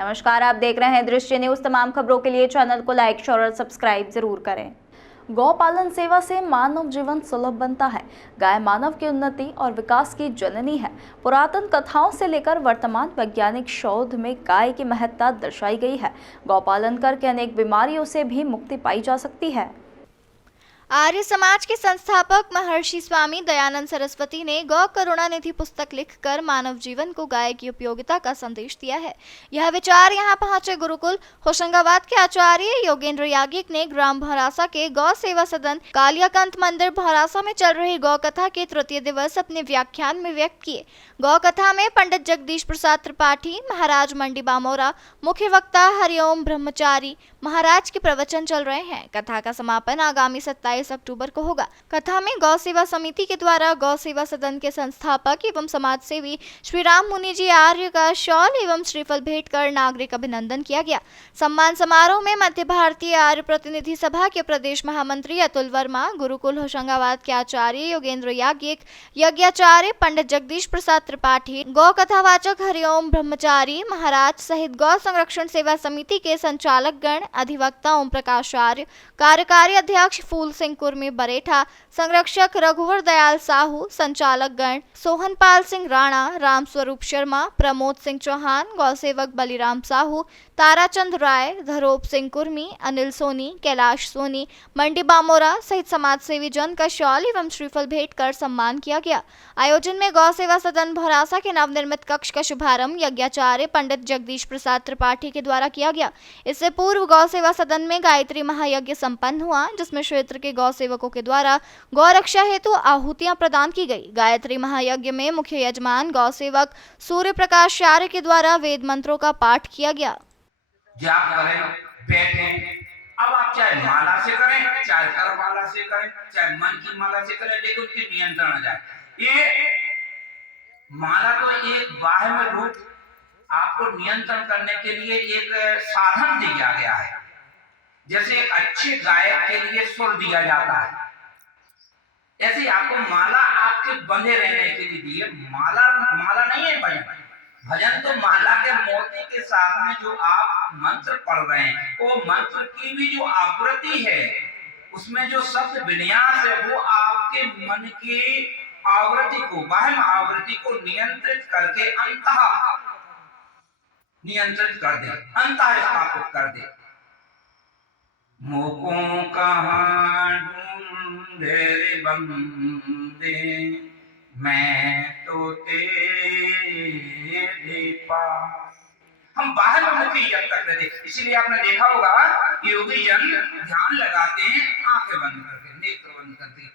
नमस्कार, आप देख रहे हैं दृश्य न्यूज। तमाम खबरों के लिए चैनल को लाइक, शेयर और सब्सक्राइब जरूर करें। गौपालन सेवा से मानव जीवन सुलभ बनता है। गाय मानव की उन्नति और विकास की जननी है। पुरातन कथाओं से लेकर वर्तमान वैज्ञानिक शोध में गाय की महत्ता दर्शाई गई है। गौपालन करके अनेक बीमारियों से भी मुक्ति पाई जा सकती है। आर्य समाज के संस्थापक महर्षि स्वामी दयानंद सरस्वती ने गौ करुणानिधि पुस्तक लिखकर मानव जीवन को गाय की उपयोगिता का संदेश दिया है। यह विचार यहां पहुंचे गुरुकुल होशंगाबाद के आचार्य योगेंद्र याज्ञिक ने ग्राम भौरासा के गौ सेवा सदन कालियाकांत मंदिर भौरासा में चल रही गौ कथा के तृतीय दिवस अपने व्याख्यान में व्यक्त किए। गौ कथा में पंडित जगदीश प्रसाद त्रिपाठी महाराज मंडी बामोरा, मुख्य वक्ता हरिओम ब्रह्मचारी महाराज के प्रवचन चल रहे हैं। कथा का समापन आगामी 27 अक्टूबर को होगा। कथा में गौ सेवा समिति के द्वारा गौ सेवा सदन के संस्थापक एवं समाज सेवी श्री राम मुनि जी आर्य का शॉल एवं श्रीफल भेंट कर नागरिक अभिनंदन किया गया। सम्मान समारोह में मध्य भारतीय आर्य प्रतिनिधि सभा के प्रदेश महामंत्री अतुल वर्मा, गुरुकुल होशंगाबाद के आचार्य योगेंद्र याज्ञिक, यज्ञाचार्य पंडित जगदीश प्रसाद त्रिपाठी, गौ कथावाचक हरिओम ब्रह्मचारी महाराज सहित गौ संरक्षण सेवा समिति के संचालक गण, अधिवक्ता ओम प्रकाश आर्य, कार्यकारी अध्यक्ष फूल सिंह कुर्मी बरेठा, संरक्षक रघुवर दयाल साहू, संचालक गण सोहनपाल सिंह राणा, राम स्वरूप शर्मा, प्रमोद सिंह चौहान, गौसेवक बलिराम साहू, ताराचंद राय, धरोप सिंह कुर्मी, अनिल सोनी, कैलाश सोनी, मंडी बामोरा सहित समाज सेवी जन का शॉल एवं श्रीफल भेंट कर सम्मान किया गया। आयोजन में गौ सेवा सदन भौरासा के नवनिर्मित कक्ष का शुभारंभ यज्ञाचार्य पंडित जगदीश प्रसाद त्रिपाठी के द्वारा किया गया। इससे पूर्व गौ सेवा सदन में गायत्री महायज्ञ संपन्न हुआ, जिसमें क्षेत्र के गौ सेवकों के द्वारा गौ रक्षा हेतु आहुतियां प्रदान की गई। गायत्री महायज्ञ में मुख्य यजमान गौ सेवक सूर्य प्रकाश आर्य के द्वारा वेद मंत्रों का पाठ किया गया। जाप करें, बैठें। अब आप चाहे माला से करें, चाहे कर माला से करें, चाहे मन की माला से करें, लेकिन उसके नियंत्रण आ जाए। ये माला तो एक बाह्य रूप आपको नियंत्रण करने के लिए एक साधन दिया गया है। जैसे एक अच्छे गायक के लिए सुर दिया जाता है, ऐसे आपको माला आपके बंधे रहने के लिए दी है। माला नहीं है भजन। भजन तो माला के मोती के साथ में जो आप मंत्र पढ़ रहे हैं, वो मंत्र की भी जो आवृत्ति है, उसमें जो शब्द विन्यास है, वो आपके मन की आवृत्ति को, बाह्य आवृत्ति को नियंत्रित करके अंतः नियंत्रित कर दे, अंतः स्थापित कर दे। मोकों कहाँ ढूंढे रे बंदे, मैं तो तेरे पास। हम बाहर मुखी जब तक रहते, इसीलिए आपने देखा होगा योगी जन ध्यान लगाते हैं आंखें बंद करके, नेत्र बंद करके।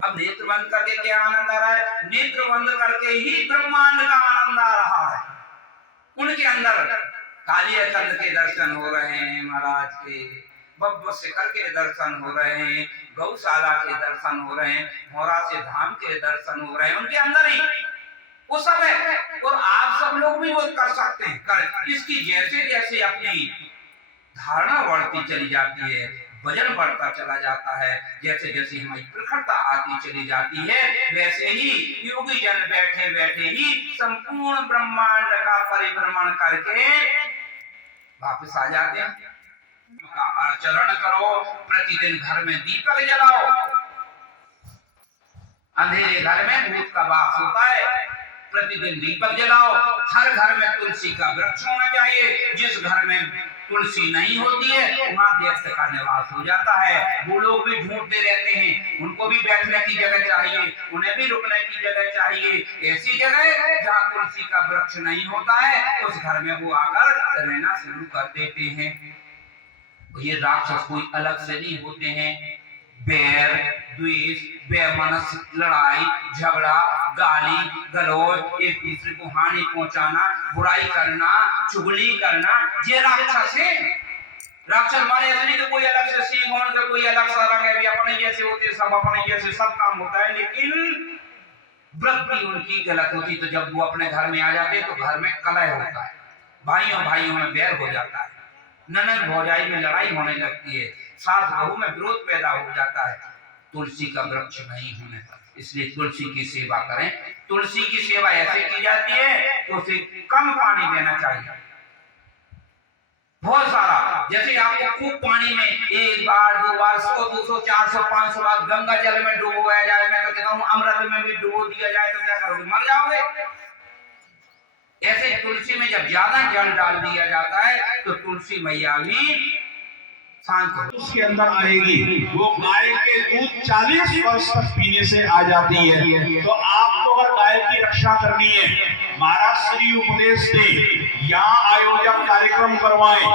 अब नेत्र बंद करके क्या आनंद आ रहा है? नेत्र बंद करके ही ब्रह्मांड का आनंद आ रहा है। उनके अंदर कालियाकंद के दर्शन हो रहे हैं, महाराज के बब्ब शिखर के दर्शन हो रहे हैं, गौशाला के दर्शन हो रहे हैं, मोरा से धाम के दर्शन हो रहे हैं, उनके अंदर ही वो सब है। और आप सब लोग भी वो कर सकते हैं, कर। इसकी जैसे जैसे अपनी धारणा बढ़ती चली जाती है, वजन बढ़ता चला जाता है, जैसे जैसे हमारी प्रखरता आती चली जाती है, वैसे ही योगी जन बैठे बैठे ही संपूर्ण ब्रह्मांड का परिभ्रमण करके वापस आ जाते हैं। आचरण करो, प्रतिदिन घर में दीपक जलाओ। अंधेरे घर में भूत का वास होता है, प्रतिदिन दीपक जलाओ। हर घर में तुलसी का वृक्ष होना चाहिए। जिस घर में तुलसी नहीं होती है, वहां दैत्य का निवास हो जाता है। वो लोग भी ढूंढते रहते हैं, उनको भी बैठने की जगह चाहिए, उन्हें भी रुकने की जगह चाहिए। ऐसी जगह जहाँ तुलसी का वृक्ष नहीं होता है, उस घर में वो आकर रहना शुरू कर देते हैं। ये राक्षस कोई अलग से नहीं होते हैं। बैर, द्वेष, बेमनस, लड़ाई झगड़ा, गाली गलौज, एक दूसरे को हानि पहुंचाना, बुराई करना, चुगली करना, ये राक्षस है। राक्षस माने ऐसे नहीं कि कोई अलग से सींग होने का, कोई अलग सा रंग है, अपने जैसे होते सब, अपने जैसे सब काम होता है, लेकिन वृत्ति उनकी गलत होती। तो जब वो अपने घर में आ जाते तो घर में कलह होता है, भाइयों भाइयों में बैर हो जाता है, ननद भौजाई में लड़ाई होने लगती है, सास बहू में विरोध पैदा हो जाता है, तुलसी का वृक्ष नहीं होने पर। इसलिए तुलसी की सेवा करें। तुलसी की सेवा ऐसे की जाती है तो उसे कम पानी देना चाहिए, जैसे आपको खूब पानी में 1 बार 2 बार 100 200 400 500 बार गंगा जल में डुबोया जाए, मैं तो कहता हूँ अमृत में भी डुबो दिया जाए तो क्या करोगे, मर जाओगे। ऐसे तुलसी में जब ज्यादा जल डाल दिया जाता है तो तुलसी मैया भी शांत हो, उसके अंदर आएगी। वो गाय के दूध 40 वर्ष तक पीने से आ जाती है। तो आपको अगर गाय की रक्षा करनी है, महाराज श्री उपदेश दे, यहाँ आयोजक कार्यक्रम करवाएं,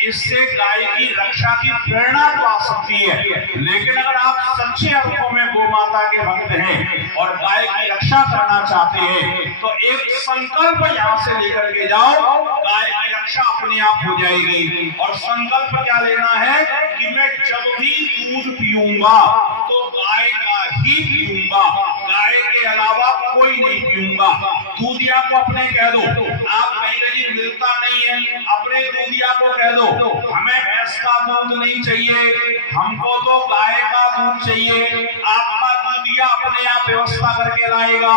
इससे गाय की रक्षा की प्रेरणा तो आ सकती है। लेकिन अगर आप सच्चे अर्थों में गौ माता के भक्त हैं और गाय की रक्षा करना चाहते हैं तो एक संकल्प यहाँ से लेकर के जाओ, गाय की रक्षा अपने आप हो जाएगी। और संकल्प क्या लेना है कि मैं जब भी दूध पीऊंगा तो गाय का ही पीऊंगा, गाय के अलावा कोई नहीं पीऊंगा। दूधिया को अपने कह दो, आप कहीं मिलता नहीं है, अपने दूधिया को कह दो हमें भैंस का दूध नहीं चाहिए, हमको तो गाय का दूध चाहिए। आपका दूधिया अपने आप व्यवस्था करके लाएगा।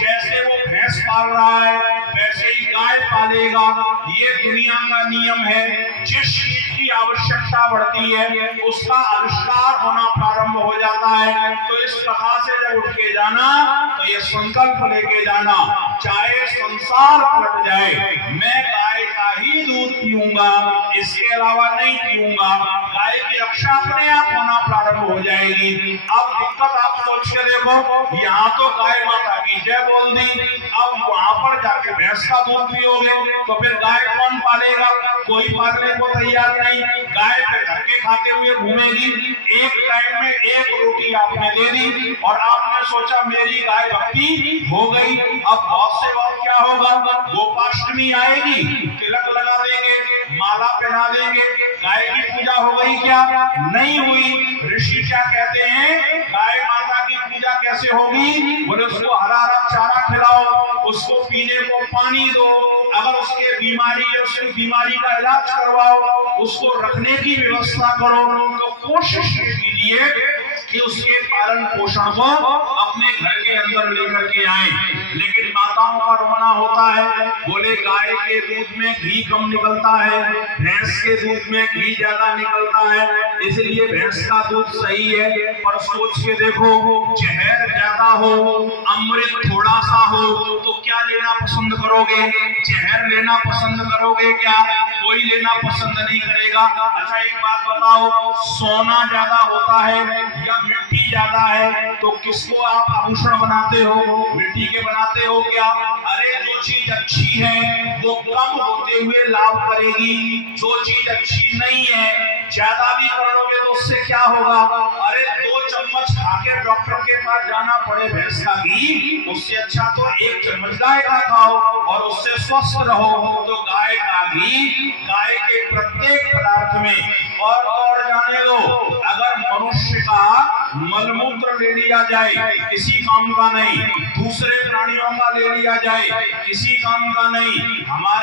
जैसे वो भैंस पाल रहा है वैसे ही गाय पालेगा। ये दुनिया का नियम है। जिस चीज की आवश्यकता बढ़ती है उसका आविष्कार होना प्रारंभ हो जाता है। तो इस कथा से जब उठ के जाना तो ये संकल्प लेके जाना, चाहे संसार पलट जाए मैं गाय का ही दूध पीऊंगा, इसके अलावा नहीं पीऊंगा। गाय की रक्षा अपने आप होना प्रारंभ हो जाएगी। अब दिक्कत आप सोच के देखो, यहाँ तो गाय माता की जय बोल दी, अब वहां पर जाके भैंस का दूध पियोगे तो फिर गाय कौन पालेगा, कोई पालने को तैयार नहीं। गाय धक्के खाते हुए घूमेगी। एक टाइम में एक रोटी आपने दे दी और आपने सोचा मेरी गाय भक्ति हो गई। अब बहुत से वक्त क्या होगा, गोपाष्टमी आएगी, तिलक लगा देंगे, माला पहना देंगे, गाय की पूजा हो गई क्या, नहीं हुई। ऋषि क्या कहते हैं, गाय माता की पूजा कैसे होगी, बोले उसको हरा हरा चारा खिलाओ, उसको पीने को पानी दो, अगर उसके बीमारी है उसकी बीमारी का इलाज करवाओ, उसको रखने की व्यवस्था करो। तो कोशिश कीजिए कि उसके पालन पोषण को अपने घर के अंदर लेकर के आए। लेकिन माताओं का रोना होता है, बोले गाय के दूध में घी कम निकलता है, भैंस के दूध में घी ज्यादा निकलता है, इसलिए भैंस का दूध सही है। पर सोच के देखो, जहर ज्यादा हो, अमृत थोड़ा सा हो तो क्या लेना पसंद करोगे, जहर लेना पसंद करोगे क्या, कोई लेना पसंद नहीं करेगा। अच्छा एक बात बताओ, सोना ज्यादा होता है या मिट्टी ज्यादा है तो किसको आप आभूषण बनाते हो, मिट्टी के बनाते हो क्या। अरे जो चीज अच्छी है वो कम होते हुए लाभ करेगी, जो चीज अच्छी नहीं है ज्यादा भी करोगे तो उससे क्या होगा। अरे 2 चम्मच खाके डॉक्टर के पास जाना पड़े भैंस का घी, उससे अच्छा तो 1 चम्मच गाय का खाओ और उससे स्वस्थ रहो। तो गाय का घी गाय के प्रत्येक पदार्थ में। और जाने दो, अगर मनुष्य का मलमूत्र ले लिया जाए किसी काम का नहीं, दूसरे प्राणियों का ले लिया जाए किसी काम का नहीं, हमारे